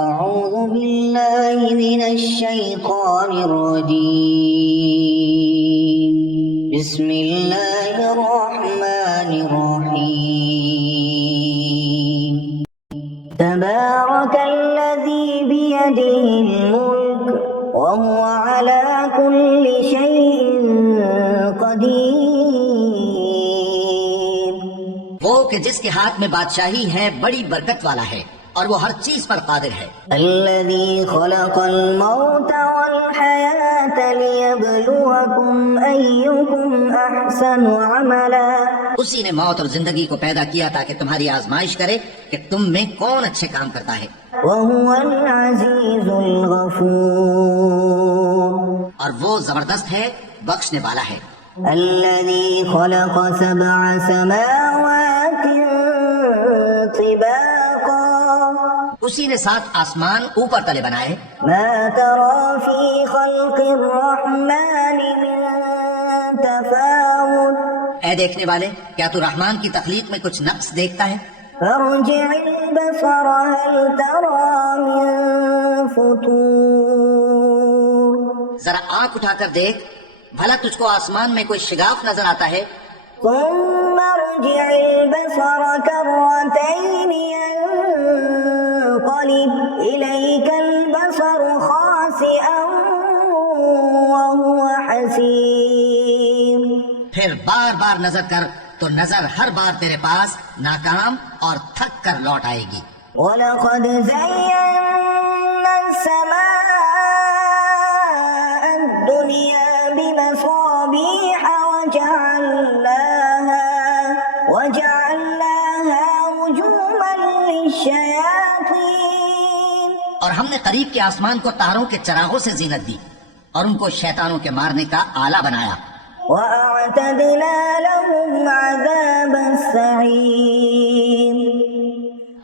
أعوذ بالله من الشيطان الرجيم بسم الله الرحمن الرحيم تبارك الذي بيده الملك وهو على كل شيء قدير وہ کہ جس کے ہاتھ میں بادشاہی ہے بڑی برکت والا ہے اور وہ ہر چیز پر قادر ہے. الذي خلق الموت والحياة ليبلوكم أيكم أحسن عملا. اسی نے موت اور زندگی کو پیدا کیا تاکہ تمہاری آزمائش کرے کہ تم میں کون اچھے کام کرتا ہے. وهو العزيز الغفور. اور وہ زبردست ہے، بخشنے والا ہے. الذي خلق 7 سماوات طباقا. اسی نے 7 آسمان اوپر تلے بنائے. ما ترى في خلق الرحمن من تفاوت. اے دیکھنے والے، کیا تو رحمان کی تخلیق میں کچھ نقص دیکھتا ہے؟ فارجع البصر هل ترى من فطور. ذرا آنکھ اٹھا کر دیکھ، بھلا تجھ کو آسمان میں کوئی شگاف نظر آتا ہے؟ ثم ارجع البصر كرتين ينقلب إليك البصر خاسئا وهو حسير. پھر بار بار نظر کر تو نظر ہر بار تیرے پاس ناکام اور تھک کر لوٹ آئے گی. وَلَقَدْ زَيَّنَّا السَّمَاءَ الدُّنْيَا بِمَصَابِيحَ وَجَعَلْنَاهَا رُجُومًا لِلشَّيَاطِينِ. اور ہم نے قریب کے آسمان کو تاروں کے چراغوں سے زینت دی اور ان کو شیطانوں کے مارنے کا آلہ بنایا. وَأَعْتَدْنَا لَهُمْ عَذَابَ السَّعِيرِ.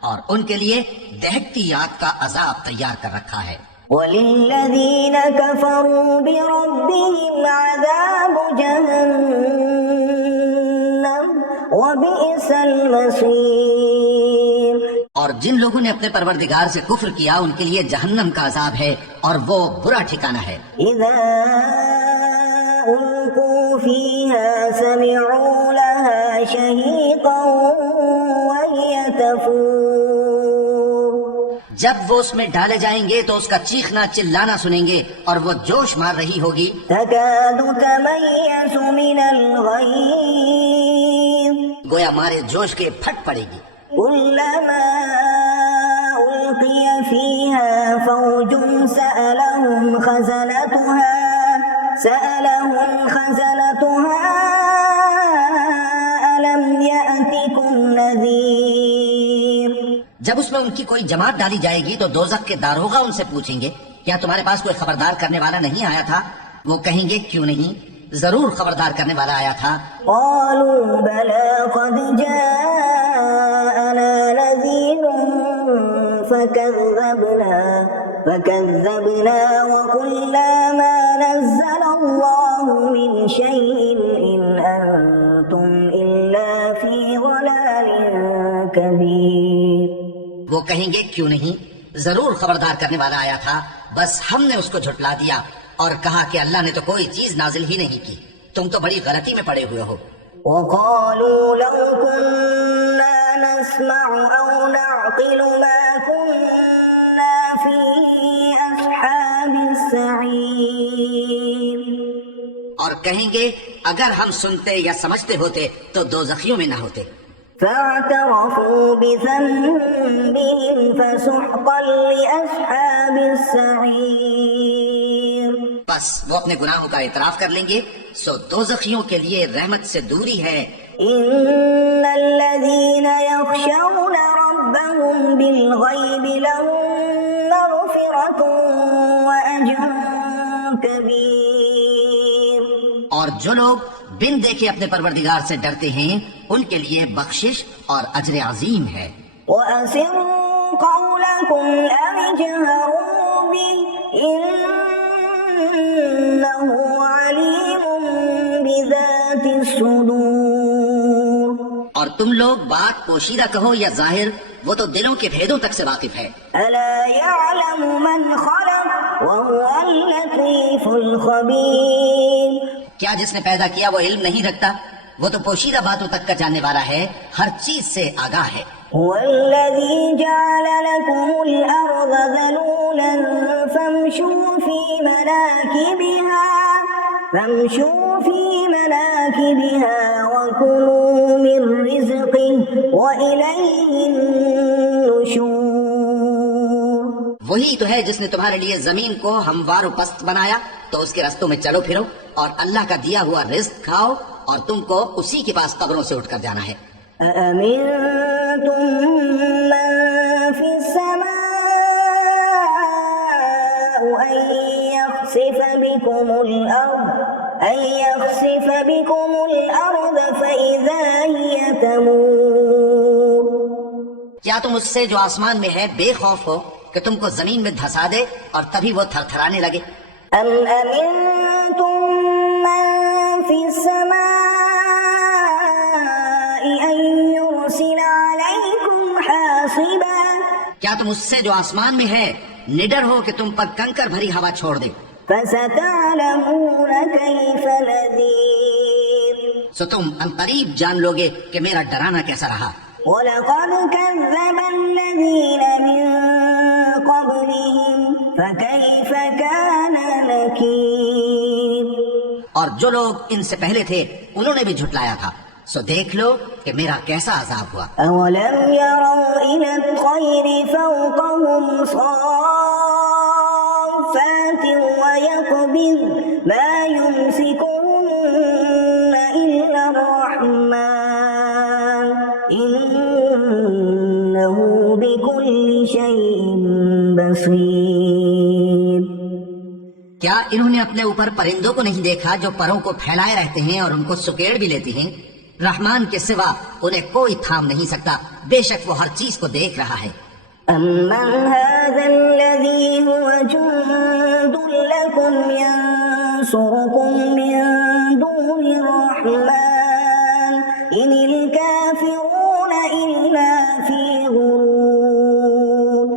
اور ان کے لیے دہکتی آگ کا عذاب تیار کر رکھا ہے. وَلِلَّذِينَ كَفَرُوا بِرَبِّهِمْ عَذَابُ جَهَنَّمَ وَبِئْسَ الْمَصِيرُ. اور جن لوگوں نے اپنے پروردگار سے کفر کیا ان کے لیے جہنم کا عذاب ہے اور وہ برا ٹھکانہ ہے. إِذَا أُلْقُوا فِيهَا سَمِعُوا لَهَا شَهِيقًا وَهِيَ تَفُورُ. جب وہ اس میں ڈالے جائیں گے تو اس کا چیخنا چلانا سنیں گے اور وہ جوش مار رہی ہوگی. تَكَادُ تَمَيَّزُ مِنَ الْغَيْظِ. گویا مارے جوش کے پھٹ پڑے گی. كُلَّمَا أُلْقِيَ فِيهَا فَوْجٌ سَأَلَهُمْ خَزَنَتُهَا أَلَمْ يَأْتِكُمْ نَذِيرٌ. جب اس میں ان کی کوئی جماعت ڈالی جائے گی تو دوزخ کے داروغہ ان سے پوچھیں گے کیا تمہارے پاس کوئی خبردار کرنے والا نہیں آیا تھا؟ وہ کہیں گے کیوں نہیں، ضرور خبردار کرنے والا آیا تھا. قالوا بلى قد جاءنا نذير فكذبنا وقلنا ما نزل الله من شيء إن أنتم إلا في ضلال كبير. وہ کہیں گے کیوں نہیں، ضرور خبردار کرنے والا آیا تھا، بس ہم نے اس کو جھٹلا دیا اور کہا کہ اللہ نے تو کوئی چیز نازل ہی نہیں کی، تم تو بڑی غلطی میں پڑے ہوئے ہو. وقالوا لو كنا نسمع أو نعقل ما كنا في أصحاب السعير. اور کہیں گے اگر ہم سنتے یا سمجھتے ہوتے تو دوزخیوں میں نہ ہوتے. فاعترفوا بذنبهم فسحقا لأصحاب السعير. بس وہ اپنے گناہوں کا اعتراف کر لیں گے، سو دوزخیوں کے لیے رحمت سے دوری ہے. إن الذين يخشون ربهم بالغيب لهم مغفرة وأجر كبير. اور جو لوگ بن دیکھے اپنے پروردگار سے ڈرتے ہیں ان کے لیے بخشش اور اجر عظیم ہے. وأسروا قولكم أو اجهروا به إنه عليم بذات الصدور. اور تم لوگ بات پوشیدہ کہو یا ظاہر، وہ تو دلوں کے بھیدوں تک سے واقف ہے۔ ألا يعلم من خلق وهو اللطيف الخبير کیا جس نے پیدا کیا وہ علم نہیں رکھتا؟ وہ تو پوشیدہ باتوں تک کا جاننے والا ہے، ہر چیز سے آگاہ ہے۔ هو الذي جعل لكم الأرض ذلولا فامشوا في مناكبها وكلوا من رزقه وإليه النشور وہی تو ہے جس نے تمہارے لیے زمین کو ہموار و پست بنایا، تو اس کے رستوں میں چلو پھرو اور اللہ کا دیا ہوا رزق کھاؤ، اور تم کو اسی کے پاس قبروں سے اٹھ کر جانا ہے۔ أأمنتم من في السماء أن يخسف بكم الأرض فإذا هي تمور کیا تم اس سے جو آسمان میں ہے بے خوف ہو کہ تم کو زمین میں دھسا دے اور تبھی وہ تھر تھرانے لگے؟ أم أمنتم من في السماء أن يرسل عليكم حاصبا کیا تم اس سے جو آسمان میں ہے نڈر ہو کہ تم پر کنکر بھری ہوا چھوڑ دے؟ فستعلمون كيف نذير سو تم عنقریب جان لوگے کہ میرا ڈرانا کیسا رہا۔ وَلَقَدْ كَذَّبَ الَّذِينَ مِن قَبْلِهِمْ فَكَيْفَ كَانَ نَكِيرِ اور جو لوگ ان سے پہلے تھے انہوں نے بھی جھٹلایا تھا، سو دیکھ لو کہ میرا کیسا عذاب ہوا۔ أَوَلَمْ يَرَوْا إِلَى الطَّيْرِ فَوْقَهُمْ صَافَّاتٍ وَيَقْبِضْنَ مَا يُمْسِكُهُنَّ إِلَّا الرَّحْمَنُ إِنَّهُ بِكُلِّ شَيْءٍ بَصِيرٌ کیا انہوں نے اپنے اوپر پرندوں کو نہیں دیکھا جو پروں کو پھیلائے رہتے ہیں اور ان کو سکیڑ بھی لیتی ہیں؟ رحمان کے سوا انہیں کوئی تھام نہیں سکتا، بے شک وہ ہر چیز کو دیکھ رہا ہے۔ أَمَّنْ هَذَا الَّذِي هُوَ جُندٌ لَكُمْ يَنصُرُكُم مِّن دُونِ الرَّحْمَنِ إِنِ الْكَافِرُونَ إِلَّا فِي غُرُورٍ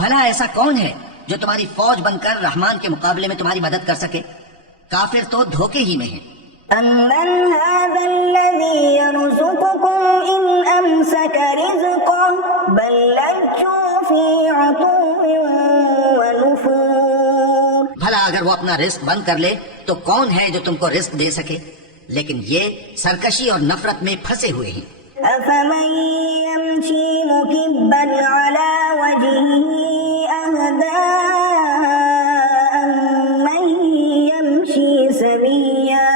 بھلا ایسا کون ہے جو تمہاری فوج بن کر رحمان کے مقابلے میں تمہاری مدد کر سکے؟ کافر تو دھوکے ہی میں ہیں۔ أَمَّنْ هَذَا الَّذِي يَرْزُقُكُمْ إِنْ أَمْسَكَ رِزْقَهُ بَل لَّجُّوا فِي عُتُوٍّ وَنُفُورٍ بھلا اگر وہ اپنا رزق بند کر لے تو کون ہے جو تم کو رزق دے سکے؟ لیکن یہ سرکشی اور نفرت میں پھنسے ہوئے ہیں۔ أَفَمَن يَمْشِي مُكِبًّا عَلَى وَجْهِهِ أَهْدَىٰ أَمَّن يَمْشِي سَوِيًّا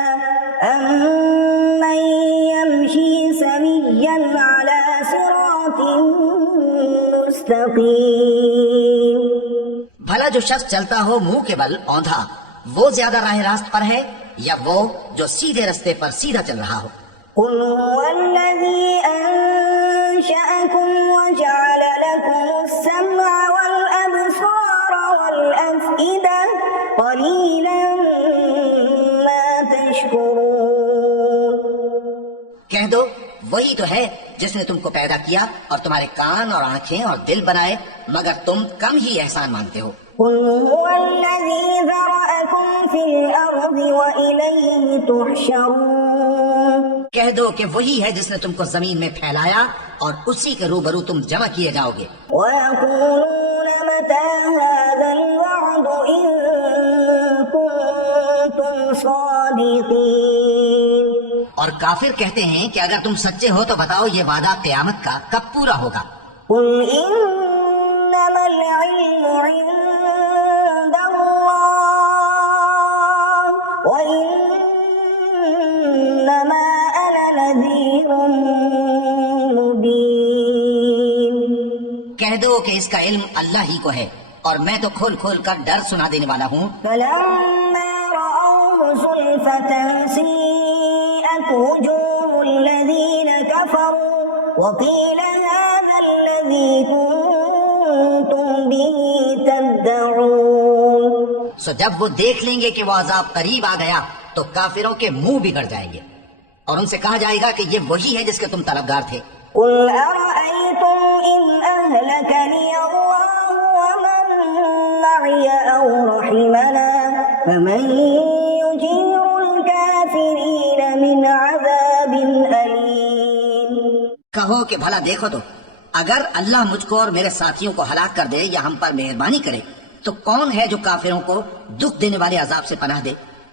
عَلَى صِرَاطٍ مُّسْتَقِيمٍ بھلا جو شخص چلتا ہو منہ کے بل اوندھا، وہ زیادہ راہ راست پر ہے یا وہ جو سیدھے رستے پر سیدھا چل رہا ہو؟ قُلْ هُوَ الَّذِي أَنشَأَكُمْ وَجَعَلَ لَكُمُ السَّمْعَ وَالْأَبْصَارَ وَالْأَفْئِدَةَ قَلِيلًا مَا تَشْكُرُونَ کہہ دو وہی تو ہے جس نے تم کو پیدا کیا اور تمہارے کان اور آنکھیں اور دل بنائے، مگر تم کم ہی احسان مانتے ہو۔ قُلْ هُوَ الَّذِي ذَرَأَكُمْ فِي الْأَرْضِ وَإِلَيْهِ تُحْشَرُونَ کہہ دو کہ وہی ہے جس نے تم کو زمین میں پھیلایا اور اسی کے روبرو تم جمع کیے جاؤ گے۔ وَيَقُولُونَ مَتَىٰ هَٰذَا الْوَعْدُ إِن كُنتُمْ صَادِقِينَ اور کافر کہتے ہیں کہ اگر تم سچے ہو تو بتاؤ یہ وعدہ قیامت کا کب پورا ہوگا؟ قُلْ إِنَّمَا الْعِلْمُ عِندَ اللَّهِ وَإِنَّمَا أَنَا نَذِيرٌ مُّبِينٌ کہہ دو کہ اس کا علم اللہ ہی کو ہے اور میں تو کھول کھول کر ڈر سنا دینے والا ہوں۔ فَلَمَّا رَأَوْهُ زُلْفَةً سِيئَتْ وُجُوهُ الَّذِينَ كَفَرُوا وَقِيلَ هَٰذَا الَّذِي كُنتُم بِهِ تَدَّعُونَ سو جب وہ دیکھ لیں گے کہ وہ عذاب قریب آ گیا تو کافروں کے منہ بگڑ جائیں گے اور ان سے کہا جائے گا کہ یہ وہی ہے جس کے تم طلبگار تھے۔ قُلْ أَرَأَيْتُمْ إن أهلكني الله ومن معي أو رحمنا فمن يجير الكافرين من عذاب أليم. کہو کہ بھلا دیکھو تو اگر اللہ مجھ کو اور میرے ساتھیوں کو ہلاک کر دے یا ہم پر مہربانی کرے تو کون ہے جو کافروں کو دکھ دینے والے عذاب سے پناہ دے؟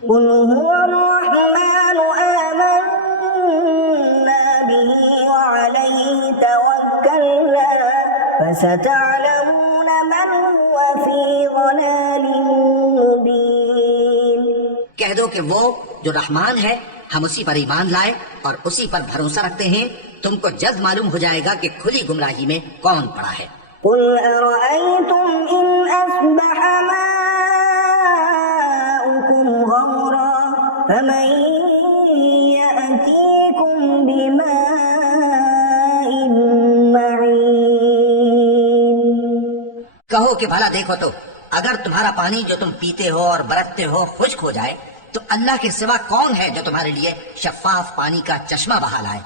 قل هو الرحمن آمنا به وعليه توكلنا فستعلمون من هو في ضلال مبين. کہہ دو کہ وہ جو رحمان ہے ہم اسی پر ایمان لائے اور اسی پر بھروسہ رکھتے ہیں، تم کو جلد معلوم ہو جائے گا کہ کھلی گمراہی میں کون پڑا ہے. قل أرأيتم إن أصبح ماؤكم غورا فمن يأتيكم بماء معين. کہو کہ بھلا دیکھو تو اگر تمہارا پانی جو تم پیتے ہو اور برتتے ہو خشک ہو جائے تو اللہ کے سوا کون ہے جو تمہارے لیے شفاف پانی کا چشمہ بہا لائے؟